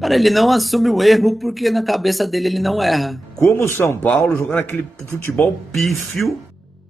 Cara, ele não assume o erro porque na cabeça dele ele não erra. Como o São Paulo jogando aquele futebol pífio.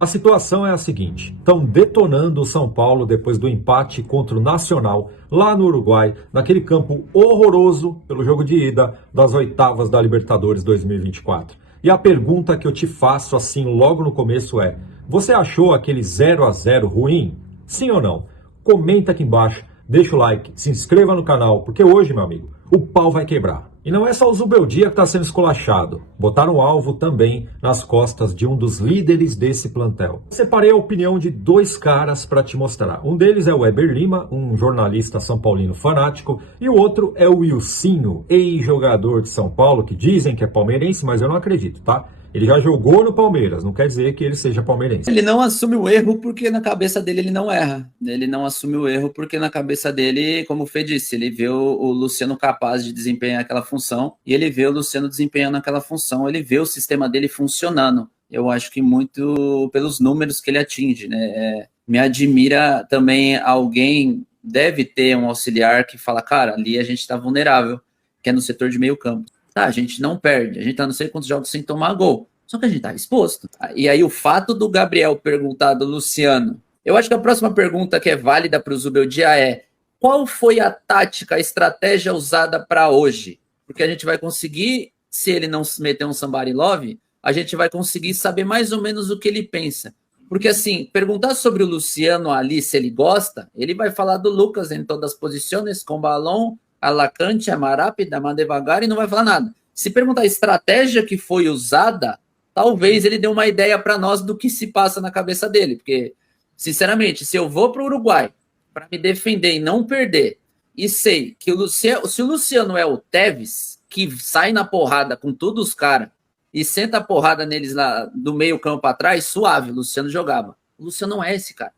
A situação é a seguinte: estão detonando o São Paulo depois do empate contra o Nacional, lá no Uruguai, naquele campo horroroso pelo jogo de ida das oitavas da Libertadores 2024. E a pergunta que eu te faço assim logo no começo é: você achou aquele 0-0 ruim? Sim ou não? Comenta aqui embaixo, deixa o like, se inscreva no canal, porque hoje, meu amigo, o pau vai quebrar. E não é só o Zubeldia que está sendo esculachado. Botaram alvo também nas costas de um dos líderes desse plantel. Separei a opinião de dois caras para te mostrar. Um deles é o Weber Lima, um jornalista são paulino fanático, e o outro é o Wilsinho, ex-jogador de São Paulo, que dizem que é palmeirense, mas eu não acredito, tá? Ele já jogou no Palmeiras, não quer dizer que ele seja palmeirense. Ele não assume o erro porque na cabeça dele ele não erra. Ele não assume o erro porque na cabeça dele, como o Fê disse, ele vê o Luciano capaz de desempenhar aquela função e ele vê o Luciano desempenhando aquela função, ele vê o sistema dele funcionando. Eu acho que muito pelos números que ele atinge, né? Me admira também alguém, deve ter um auxiliar que fala, cara, ali a gente está vulnerável, que é no setor de meio campo. Tá, a gente não perde, a gente tá não sei quantos jogos sem tomar gol, só que a gente tá exposto. E aí o fato do Gabriel perguntar do Luciano, eu acho que a próxima pergunta que é válida para o Zubeldia é: qual foi a tática, a estratégia usada para hoje? Porque a gente vai conseguir, se ele não se meter um somebody love, a gente vai conseguir saber mais ou menos o que ele pensa. Porque assim, perguntar sobre o Luciano ali, se ele gosta, ele vai falar do Lucas em todas as posições, com balão, alacante, é mais rápida, mais devagar e não vai falar nada. Se perguntar a estratégia que foi usada, talvez ele dê uma ideia para nós do que se passa na cabeça dele. Porque, sinceramente, se eu vou para o Uruguai para me defender e não perder, e sei que se o Luciano é o Tevez, que sai na porrada com todos os caras e senta a porrada neles lá do meio campo atrás, suave, o Luciano jogava. O Luciano não é esse cara.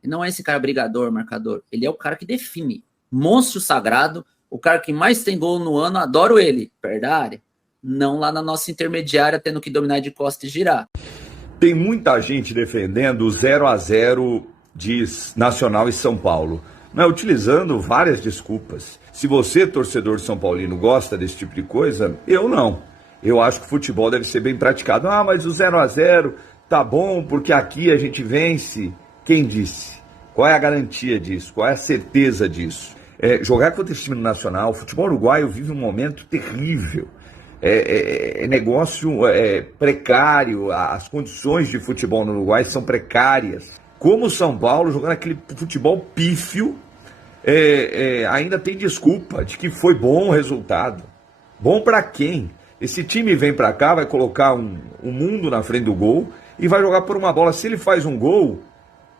Ele não é esse cara brigador, marcador. Ele é o cara que define. Monstro sagrado, o cara que mais tem gol no ano, adoro ele. Perde a área. Não lá na nossa intermediária, tendo que dominar de costa e girar. Tem muita gente defendendo o 0-0 de Nacional e São Paulo, né, utilizando várias desculpas. Se você, torcedor São Paulino, gosta desse tipo de coisa, eu não. Eu acho que o futebol deve ser bem praticado. Ah, mas o 0-0 tá bom porque aqui a gente vence. Quem disse? Qual é a garantia disso? Qual é a certeza disso? Jogar contra esse time nacional, o futebol uruguaio vive um momento terrível. Negócio precário, as condições de futebol no Uruguai são precárias. Como o São Paulo, jogando aquele futebol pífio, ainda tem desculpa de que foi bom o resultado. Bom para quem? Esse time vem para cá, vai colocar um mundo na frente do gol e vai jogar por uma bola. Se ele faz um gol,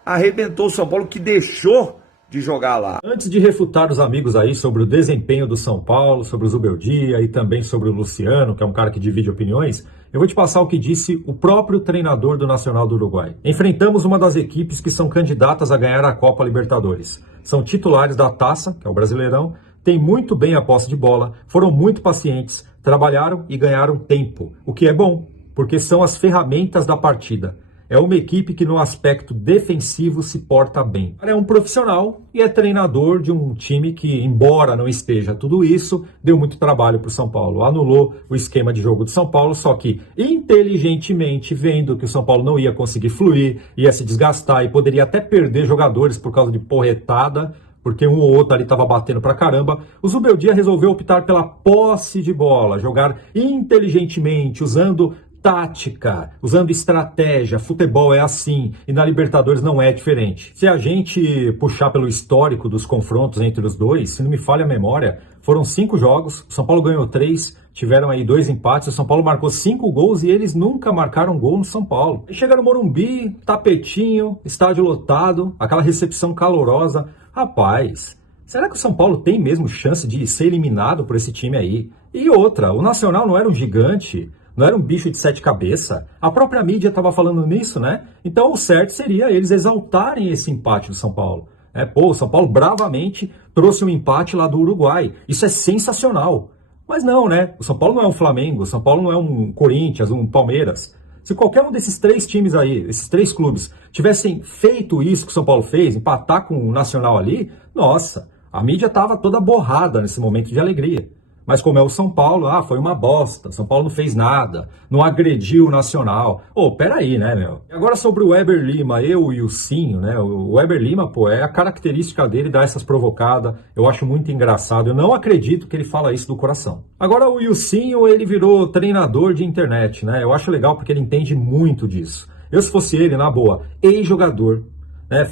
arrebentou o São Paulo, que deixou de jogar lá. Antes de refutar os amigos aí sobre o desempenho do São Paulo, sobre o Zubeldia e também sobre o Luciano, que é um cara que divide opiniões, eu vou te passar o que disse o próprio treinador do Nacional do Uruguai. Enfrentamos uma das equipes que são candidatas a ganhar a Copa Libertadores. São titulares da taça, que é o Brasileirão, têm muito bem a posse de bola, foram muito pacientes, trabalharam e ganharam tempo, o que é bom, porque são as ferramentas da partida. É uma equipe que no aspecto defensivo se porta bem. É um profissional e é treinador de um time que, embora não esteja tudo isso, deu muito trabalho para o São Paulo. Anulou o esquema de jogo de São Paulo, só que inteligentemente, vendo que o São Paulo não ia conseguir fluir, ia se desgastar e poderia até perder jogadores por causa de porretada, porque um ou outro ali estava batendo pra caramba, o Zubeldia resolveu optar pela posse de bola, jogar inteligentemente, usando tática, usando estratégia. Futebol é assim e na Libertadores não é diferente. Se a gente puxar pelo histórico dos confrontos entre os dois, se não me falha a memória, foram 5 jogos, o São Paulo ganhou 3, tiveram aí 2 empates, o São Paulo marcou 5 gols e eles nunca marcaram gol no São Paulo. E chega no Morumbi, tapetinho, estádio lotado, aquela recepção calorosa. Rapaz, será que o São Paulo tem mesmo chance de ser eliminado por esse time aí? E outra, o Nacional não era um gigante, não era um bicho de 7 cabeças. A própria mídia estava falando nisso, né? Então o certo seria eles exaltarem esse empate do São Paulo. O São Paulo bravamente trouxe um empate lá do Uruguai. Isso é sensacional. Mas não, né? O São Paulo não é um Flamengo, o São Paulo não é um Corinthians, um Palmeiras. Se qualquer um desses 3 times aí, esses 3 clubes, tivessem feito isso que o São Paulo fez, empatar com o Nacional ali, nossa, a mídia estava toda borrada nesse momento de alegria. Mas como é o São Paulo, foi uma bosta, São Paulo não fez nada, não agrediu o Nacional. Peraí, né, meu? E agora sobre o Weber Lima, e o Ilcinho, né? O Weber Lima, é a característica dele dar essas provocadas, eu acho muito engraçado, eu não acredito que ele fala isso do coração. Agora o Ilcinho, ele virou treinador de internet, né? Eu acho legal porque ele entende muito disso. Eu, se fosse ele, na boa, ex-jogador,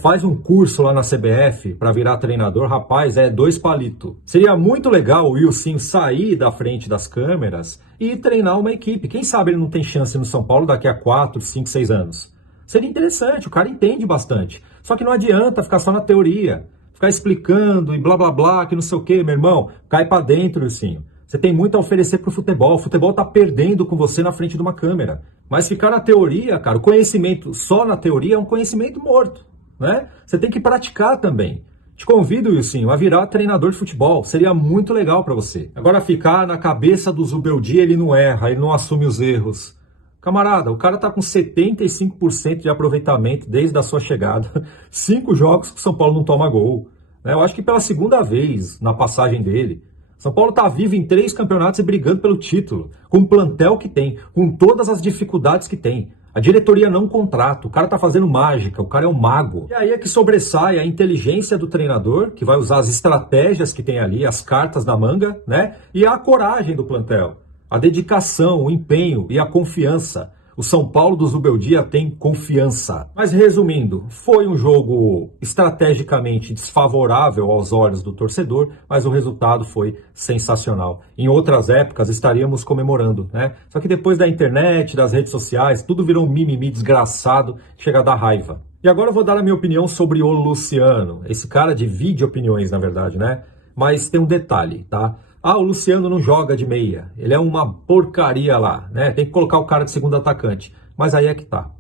faz um curso lá na CBF para virar treinador, rapaz, 2 palitos. Seria muito legal o Wilson sair da frente das câmeras e treinar uma equipe. Quem sabe ele não tem chance no São Paulo daqui a 4, 5, 6 anos. Seria interessante, o cara entende bastante. Só que não adianta ficar só na teoria, ficar explicando e blá blá blá, que não sei o que, meu irmão. Cai para dentro, Wilson. Você tem muito a oferecer pro futebol. O futebol tá perdendo com você na frente de uma câmera. Mas ficar na teoria, cara, o conhecimento só na teoria é um conhecimento morto. Né? Você tem que praticar também. Te convido, Wilson, a virar treinador de futebol. Seria muito legal para você. Agora, ficar na cabeça do Zubeldia, ele não erra, ele não assume os erros. Camarada, o cara tá com 75% de aproveitamento desde a sua chegada. 5 jogos que o São Paulo não toma gol. Eu acho que pela segunda vez na passagem dele. São Paulo tá vivo em 3 campeonatos e brigando pelo título. Com o plantel que tem, com todas as dificuldades que tem. A diretoria não contrata, o cara tá fazendo mágica, o cara é um mago. E aí é que sobressai a inteligência do treinador, que vai usar as estratégias que tem ali, as cartas da manga, né? E a coragem do plantel, a dedicação, o empenho e a confiança. O São Paulo do Zubeldia tem confiança. Mas resumindo, foi um jogo estrategicamente desfavorável aos olhos do torcedor, mas o resultado foi sensacional. Em outras épocas estaríamos comemorando, né? Só que depois da internet, das redes sociais, tudo virou um mimimi desgraçado, chega a dar raiva. E agora eu vou dar a minha opinião sobre o Luciano. Esse cara divide opiniões, na verdade, né? Mas tem um detalhe, tá? O Luciano não joga de meia, ele é uma porcaria lá, né? Tem que colocar o cara de segundo atacante. Mas aí é que tá.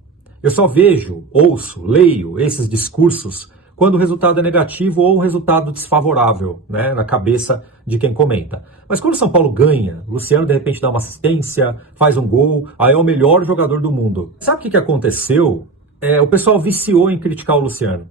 Eu só vejo, ouço, leio esses discursos quando o resultado é negativo ou um resultado desfavorável, né? Na cabeça de quem comenta. Mas quando o São Paulo ganha, o Luciano de repente dá uma assistência, faz um gol, aí é o melhor jogador do mundo. Sabe o que aconteceu? O pessoal viciou em criticar o Luciano.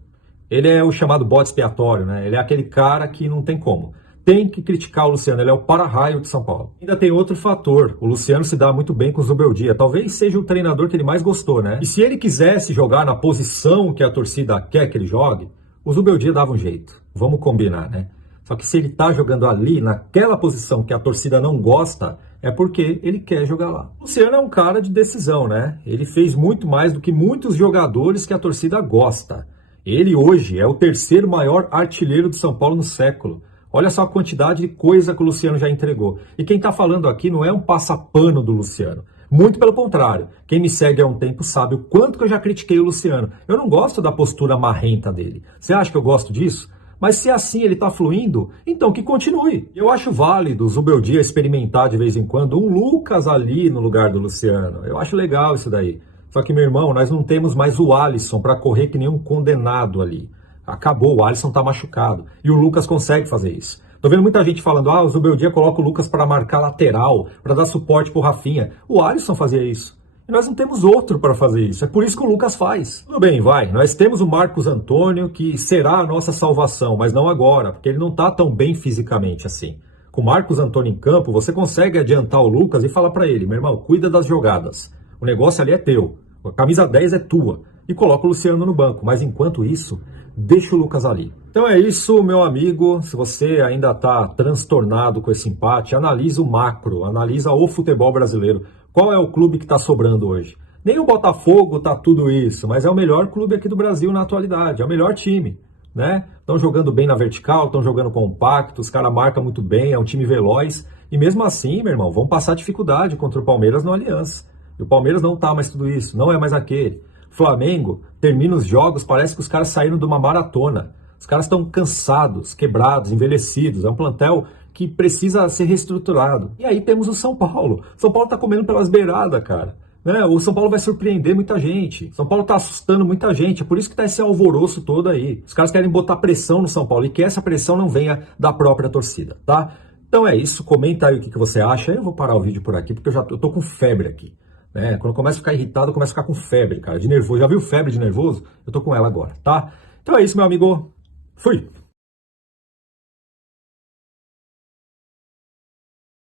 Ele é o chamado bode expiatório, né? Ele é aquele cara que não tem como. Tem que criticar o Luciano, ele é o para-raio de São Paulo. Ainda tem outro fator, o Luciano se dá muito bem com o Zubeldia, talvez seja o treinador que ele mais gostou, né? E se ele quisesse jogar na posição que a torcida quer que ele jogue, o Zubeldia dava um jeito, vamos combinar, né? Só que se ele tá jogando ali, naquela posição que a torcida não gosta, é porque ele quer jogar lá. O Luciano é um cara de decisão, né? Ele fez muito mais do que muitos jogadores que a torcida gosta. Ele hoje é o 3º maior artilheiro de São Paulo no século. Olha só a quantidade de coisa que o Luciano já entregou. E quem está falando aqui não é um passapano do Luciano. Muito pelo contrário. Quem me segue há um tempo sabe o quanto que eu já critiquei o Luciano. Eu não gosto da postura marrenta dele. Você acha que eu gosto disso? Mas se assim ele está fluindo, então que continue. Eu acho válido o Zubeldia experimentar de vez em quando um Lucas ali no lugar do Luciano. Eu acho legal isso daí. Só que, meu irmão, nós não temos mais o Alisson para correr que nem um condenado ali. Acabou, o Alisson tá machucado. E o Lucas consegue fazer isso. Tô vendo muita gente falando, o Zubeldia coloca o Lucas para marcar lateral, para dar suporte pro Rafinha. O Alisson fazia isso. E nós não temos outro para fazer isso. É por isso que o Lucas faz. Tudo bem, vai. Nós temos o Marcos Antônio, que será a nossa salvação, mas não agora, porque ele não tá tão bem fisicamente assim. Com o Marcos Antônio em campo, você consegue adiantar o Lucas e falar para ele, meu irmão, cuida das jogadas. O negócio ali é teu. A camisa 10 é tua. E coloca o Luciano no banco. Mas enquanto isso, deixa o Lucas ali. Então é isso, meu amigo. Se você ainda está transtornado com esse empate, analisa o macro, analisa o futebol brasileiro. Qual é o clube que está sobrando hoje? Nem o Botafogo tá tudo isso, mas é o melhor clube aqui do Brasil na atualidade, é o melhor time, né? Estão jogando bem na vertical, estão jogando compacto, os caras marcam muito bem, é um time veloz. E mesmo assim, meu irmão, vão passar dificuldade contra o Palmeiras no Aliança. E o Palmeiras não tá mais tudo isso, não é mais aquele. Flamengo termina os jogos, parece que os caras saíram de uma maratona. Os caras estão cansados, quebrados, envelhecidos. É um plantel que precisa ser reestruturado. E aí temos o São Paulo. São Paulo tá comendo pelas beiradas, cara. Né? O São Paulo vai surpreender muita gente. São Paulo tá assustando muita gente. É por isso que tá esse alvoroço todo aí. Os caras querem botar pressão no São Paulo e que essa pressão não venha da própria torcida, tá? Então é isso. Comenta aí o que você acha. Eu vou parar o vídeo por aqui porque eu tô com febre aqui. Né? Quando eu começo a ficar irritado, eu começo a ficar com febre, cara, de nervoso. Já viu febre de nervoso? Eu tô com ela agora, tá? Então é isso, meu amigo. Fui!